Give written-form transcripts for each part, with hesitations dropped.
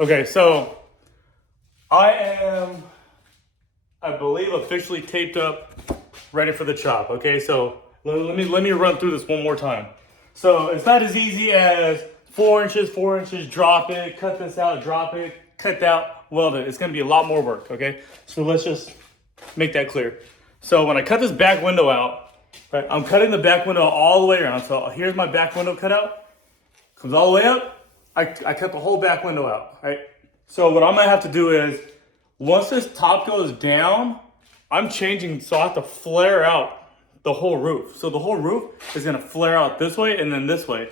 Okay, so I am, I believe, officially taped up, ready for the chop. Okay, so let me run through this one more time. So it's not as easy as 4 inches, drop it, cut this out, drop it, cut that, weld it. It's gonna be a lot more work. Okay, so let's just make that clear. So when I cut this back window out, right, I'm cutting the back window all the way around. So here's my back window cut out, comes all the way up. I cut the whole back window out, right? So what I'm gonna have to do is, once this top goes down, I'm changing, so I have to flare out the whole roof. So the whole roof is gonna flare out this way and then this way.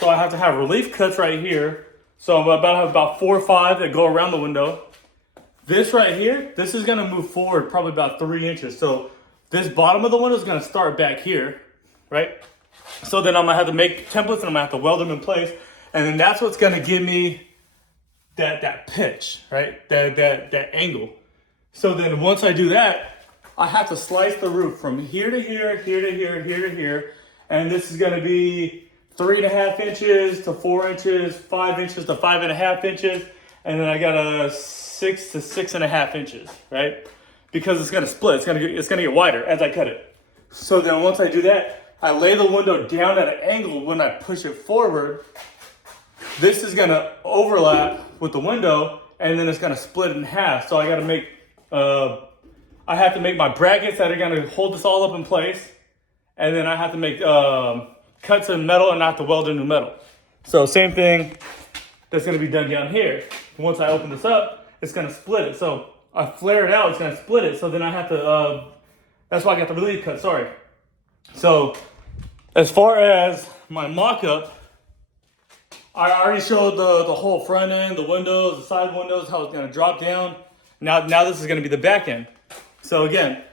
So I have to have relief cuts right here. So I'm about to have about 4 or 5 that go around the window. This right here, this is gonna move forward probably about 3 inches. So this bottom of the window is gonna start back here, right? So then I'm gonna have to make templates and I'm gonna have to weld them in place. And then that's what's gonna give me that pitch, right? That angle. So then once I do that, I have to slice the roof from here to here, here to here, here to here. And this is gonna be 3.5 inches to 4 inches, 5 inches to 5.5 inches. And then I got a 6 to 6.5 inches, right? Because it's gonna split, it's gonna get wider as I cut it. So then once I do that, I lay the window down at an angle. When I push it forward, this is gonna overlap with the window and then it's gonna split in half. So I gotta make, I have to make my brackets that are gonna hold this all up in place. And then I have to make cuts in metal and I have to weld in new metal. So same thing that's gonna be done down here. Once I open this up, it's gonna split it. So I flare it out, it's gonna split it. So then I have to, that's why I got the relief cut, sorry. So as far as my mock-up, I already showed the whole front end, the windows, the side windows, how it's gonna drop down. Now this is gonna be the back end. So again,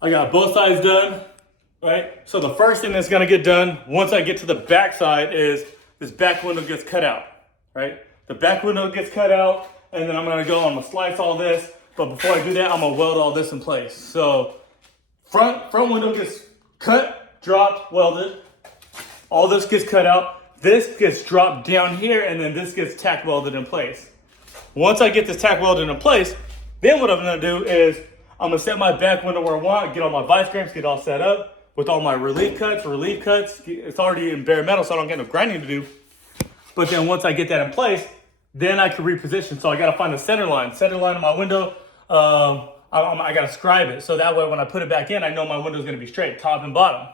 I got both sides done, right? So the first thing that's gonna get done once I get to the back side is this back window gets cut out, right? The back window gets cut out, and then I'm gonna slice all this. But before I do that, I'm gonna weld all this in place. So front window gets cut, dropped, welded. All this gets cut out. This gets dropped down here, and then this gets tack welded in place. Once I get this tack welded in place, then what I'm gonna do is I'm gonna set my back window where I want, get all my vice grips, get all set up with all my relief cuts. It's already in bare metal, so I don't get no grinding to do. But then once I get that in place, then I can reposition. So I gotta find the center line of my window. I gotta scribe it. So that way when I put it back in, I know my window's gonna be straight, top and bottom,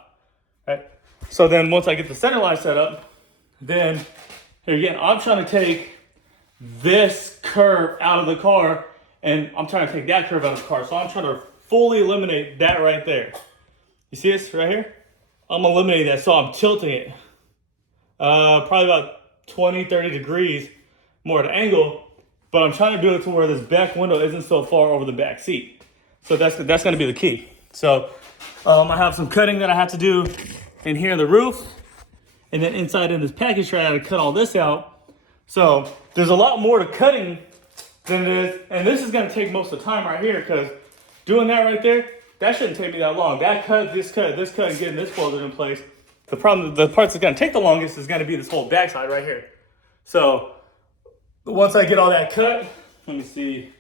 right? So then once I get the center line set up, then here again, I'm trying to take this curve out of the car and I'm trying to take that curve out of the car. So I'm trying to fully eliminate that right there. You see this right here? I'm eliminating that. So I'm tilting it probably about 20, 30 degrees more at an angle, but I'm trying to do it to where this back window isn't so far over the back seat. So that's going to be the key. So I have some cutting that I have to do in here in the roof. And then inside in this package tray, I had to cut all this out. So there's a lot more to cutting than it is. And this is gonna take most of the time right here, because doing that right there, that shouldn't take me that long. That cut, and getting this welded in place. The parts that's gonna take the longest is gonna be this whole backside right here. So once I get all that cut, let me see.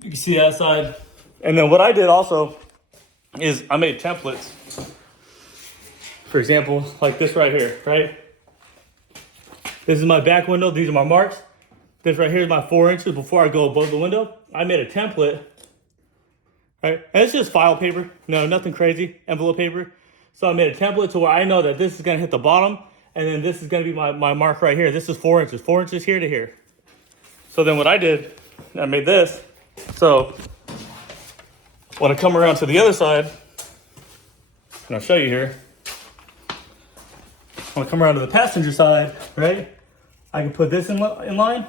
You can see that side. And then what I did also is I made templates. For example, like this right here, right? This is my back window. These are my marks. This right here is my 4 inches before I go above the window. I made a template, right? And it's just file paper. No, nothing crazy, envelope paper. So I made a template to where I know that this is gonna hit the bottom, and then this is gonna be my mark right here. This is 4 inches, 4 inches here to here. So then what I did, I made this. So when I come around to the other side, and I'll show you here, when I come around to the passenger side, right, I can put this in line,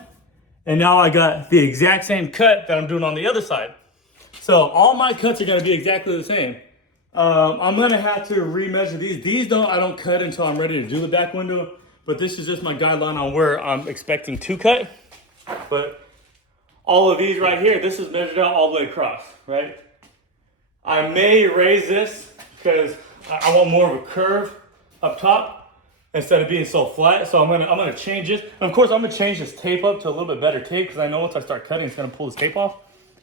and now I got the exact same cut that I'm doing on the other side. So all my cuts are gonna be exactly the same. I'm gonna have to remeasure these. I don't cut until I'm ready to do the back window, but this is just my guideline on where I'm expecting to cut. But all of these right here, this is measured out all the way across, right? I may raise this because I want more of a curve up top. instead of being so flat. So I'm gonna change it. And of course, I'm gonna change this tape up to a little bit better tape because I know once I start cutting, it's gonna pull this tape off.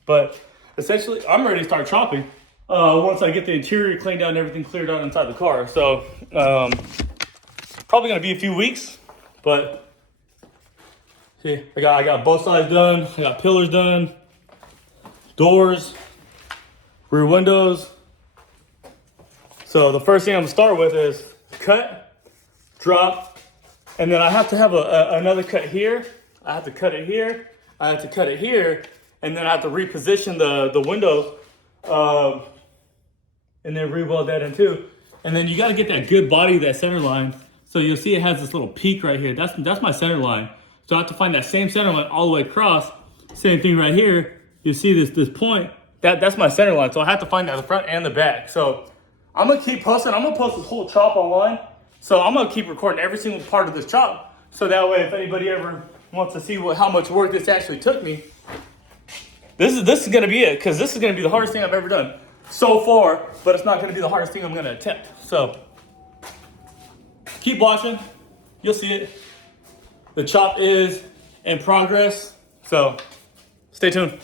But essentially, I'm ready to start chopping once I get the interior cleaned out and everything cleared out inside the car. So probably gonna be a few weeks, but see, I got both sides done. I got pillars done, doors, rear windows. So the first thing I'm gonna start with is cut, drop, and then I have to have another cut here. I have to cut it here. I have to cut it here, and then I have to reposition the windows, and then re-weld that in too. And then you got to get that good body, that center line. So you'll see it has this little peak right here. That's my center line. So I have to find that same center line all the way across. Same thing right here. You see this point. That's my center line. So I have to find that the front and the back. So I'm gonna keep posting. I'm gonna post this whole chop online. So I'm gonna keep recording every single part of this chop. So that way, if anybody ever wants to see how much work this actually took me, this is gonna be it, because this is gonna be the hardest thing I've ever done so far, but it's not gonna be the hardest thing I'm gonna attempt. So keep watching, you'll see it. The chop is in progress, so stay tuned.